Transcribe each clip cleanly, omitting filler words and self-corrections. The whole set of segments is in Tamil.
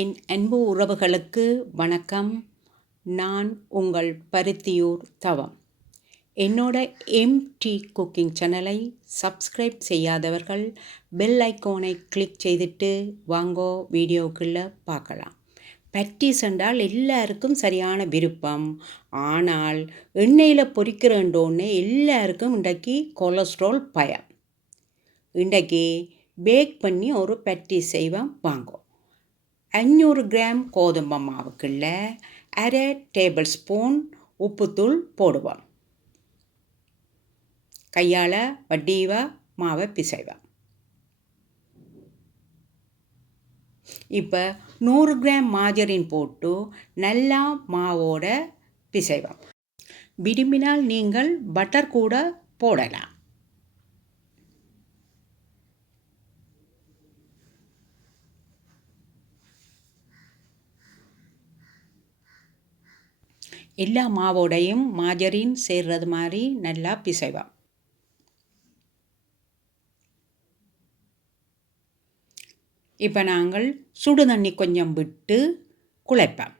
என் அன்பு உறவுகளுக்கு வணக்கம். நான் உங்கள் பருத்தியூர் தவம். என்னோட எம்டி குக்கிங் சேனலை சப்ஸ்கிரைப் செய்யாதவர்கள் பெல் ஐக்கோனை கிளிக் செய்துட்டு வாங்கோ வீடியோக்குள்ளே பார்க்கலாம். பட்டிஸ் என்றால் எல்லாருக்கும் சரியான விருப்பம். ஆனால் எண்ணெயில் பொரிக்கிறோன்னே எல்லாருக்கும் இன்றைக்கு கொலஸ்ட்ரால் பயம். இன்றைக்கு பேக் பண்ணி ஒரு பட்டிஸ் செய்வோம் வாங்கோ. 500 கிராம் கோதுமை மாவுக்குள்ள 1/2 டேபிள் ஸ்பூன் உப்புத்தூள் போடுவோம். கையால் வடிவாக மாவை பிசைவோம். இப்போ 100 கிராம் மாஜரின் போட்டு நல்லா மாவோட பிசைவோம். விரும்பினால் நீங்கள் பட்டர் கூட போடலாம். எல்லா மாவோடையும் மாஜரின் சேர்றது மாதிரி நல்லா பிசைவோம். இப்போ நாங்கள் சுடு தண்ணி கொஞ்சம் விட்டு குழைப்போம்.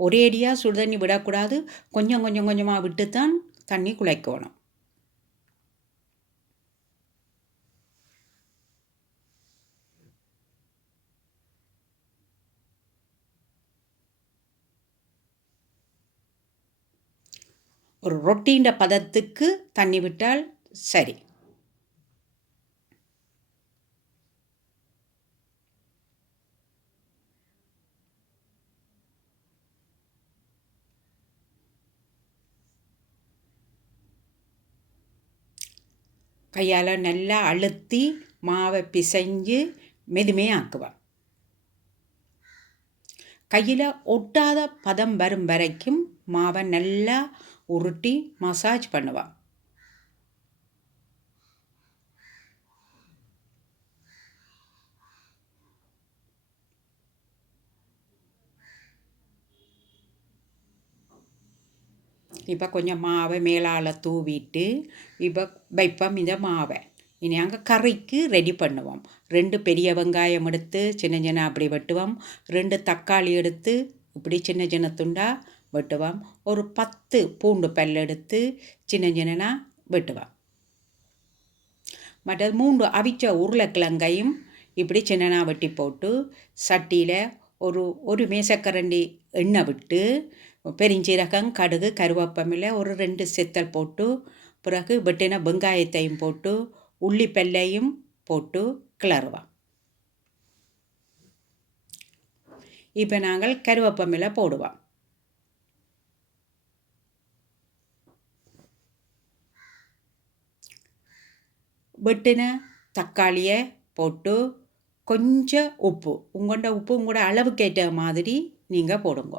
ஒரேடியாக சுடு தண்ணி விடக்கூடாது, கொஞ்சம் கொஞ்சமாக விட்டு தான் தண்ணி குழைக்கணும். ஒரு ரொட்டின்ற பதத்துக்கு தண்ணி விட்டால் சரி. கையால் நல்லா அழுத்தி மாவை பிசைஞ்சு மெதுமையாக்குவேன். கையில் ஒட்டாத பதம் வரும் வரைக்கும் மாவை நல்லா உருட்டி மசாஜ் பண்ணுவேன். இப்போ கொஞ்சம் மாவை மேலால் தூவிட்டு இப்போ வைப்போம் இந்த மாவை. இனி அங்கே கறிக்கு ரெடி பண்ணுவோம். 2 பெரிய வெங்காயம் எடுத்து சின்ன சின்ன அப்படி வெட்டுவோம். 2 தக்காளி எடுத்து இப்படி சின்ன சின்ன துண்டாக வெட்டுவோம். ஒரு 10 பூண்டு பல் எடுத்து சின்ன சின்னனா வெட்டுவோம். மற்றது 3 அவிச்ச உருளைக்கிழங்கையும் இப்படி சின்னனா வெட்டி போட்டு சட்டியில் ஒரு மேசக்கரண்டி எண்ணெய் விட்டு பெருஞ்சீரகம், கடுகு, கருவேப்பமில்லை, ஒரு 2 செத்தல் போட்டு பிறகு வெட்டின வெங்காயத்தையும் போட்டு உள்ளிப்பல்லையும் போட்டு கிளறுவோம். இப்போ நாங்கள் கருவேப்பமில்லை போடுவோம். வெட்டின தக்காளியை போட்டு கொஞ்சம் உப்பு, உங்களோட அளவுக்கு ஏற்ற மாதிரி நீங்கள் போடுங்க.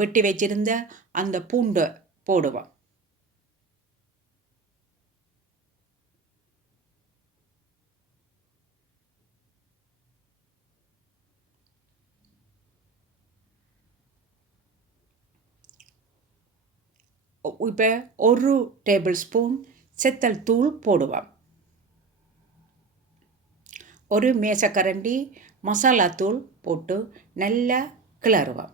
வெட்டி வச்சிருந்த அந்த பூண்டை போடுவோம். இப்போ 1 டேபிள் ஸ்பூன் செத்தல் தூள் போடுவோம். ஒரு மேசக்கரண்டி மசாலா தூள் போட்டு நல்லா கிளறுவோம்.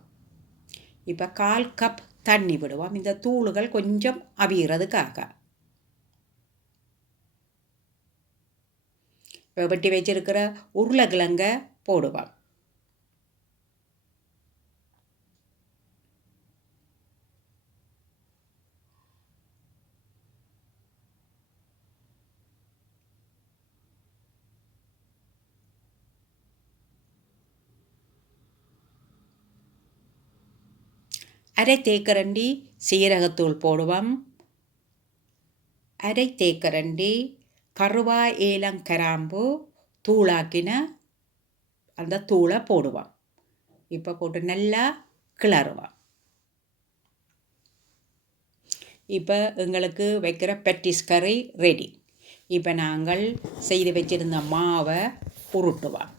இப்போ 1/4 கப் தண்ணி விடுவோம். இந்த தூளுகள் கொஞ்சம் அவியறதுக்காக. இப்போ வெட்டி வச்சிருக்கிற உருளைக்கிழங்க போடுவோம். அரை தேக்கரண்டி சீரகத்தூள் போடுவோம். அரை தேக்கரண்டி கருவா ஏலங்கிராம்பு தூளாக்கின அந்த தூளை போடுவோம். இப்போ போட்டு நல்லா கிளறுவோம். இப்போ எங்களுக்கு வைக்கிற பெட்டிஸ் கறி ரெடி. இப்போ நாங்கள் செய்து வச்சுருந்த மாவை உருட்டுவோம்.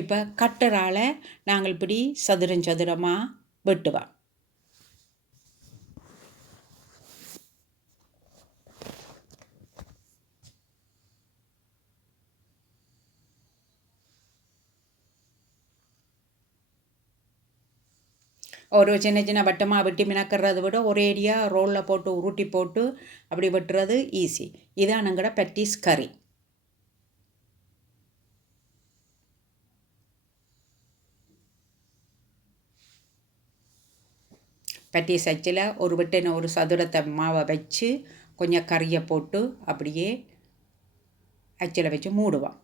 இப்போ கட்டரால் நாங்கள் இப்படி சதுரம் சதுரமாக வெட்டுவோம். ஒரு சின்ன சின்ன வட்டமாக வெட்டி மினக்கிறத விட ஒரு ஏரியா ரோலில் போட்டு உருட்டி போட்டு அப்படி வெட்டுறது ஈஸி. இதான் எங்களோட பெட்டிஸ் கறி. பெட்டிஸ் அச்சில் ஒரு வெட்டின ஒரு சதுரத்தை மாவை வச்சு கொஞ்சம் கறியை போட்டு அப்படியே அச்சில் வச்சு மூடுவோம்.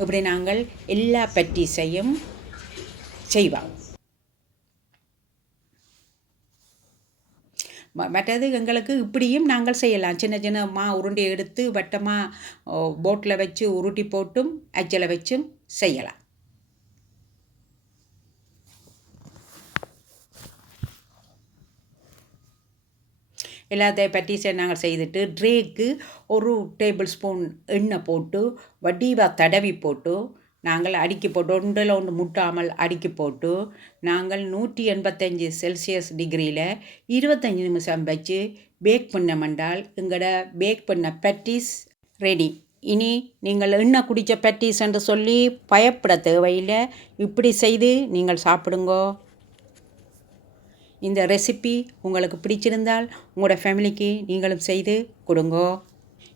இப்படி நாங்கள் எல்லா பெட்டிஸையும் செய்வோம். மற்றது எங்களுக்கு இப்படியும் நாங்கள் செய்யலாம். சின்ன சின்ன உருண்டை எடுத்து வட்டமாக போட்டில் வச்சு உருட்டி போட்டும் அச்சில் வச்சும் செய்யலாம். எல்லாத்தையும் பட்டிஸை நாங்கள் செய்துட்டு ட்ரேக்கு ஒரு டேபிள் ஸ்பூன் எண்ணெய் போட்டு வடிவாக தடவி போட்டு நாங்கள் அடுக்கி போட்டு ஒன்றில் ஒன்று முட்டாமல் அடுக்கி போட்டு நாங்கள் 185 செல்சியஸ் டிகிரியில் 25 நிமிஷம் வச்சு பேக் பண்ணமென்றால் எங்களோட பேக் பண்ண பெட்டிஸ் ரெடி. இனி நீங்கள் எண்ணெய் குடித்த பெட்டிஸ் என்று சொல்லி பயப்பட தேவையில்லை. இப்படி செய்து நீங்கள் சாப்பிடுங்கோ. இந்த ரெசிபி உங்களுக்கு பிடிச்சிருந்தால் உங்களோட ஃபேமிலிக்கு நீங்களும் செய்து கொடுங்கோ.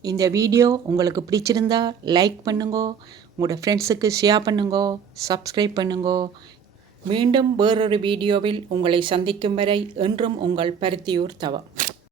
இந்த வீடியோ உங்களுக்கு பிடிச்சிருந்தா லைக் பண்ணுங்கோ, உங்களோட ஃப்ரெண்ட்ஸுக்கு ஷேர் பண்ணுங்கோ, சப்ஸ்கிரைப் பண்ணுங்கோ. மீண்டும் வேறொரு வீடியோவில் உங்களை சந்திக்கும் வரை என்றும் உங்கள் பருத்தியூர் தவம்.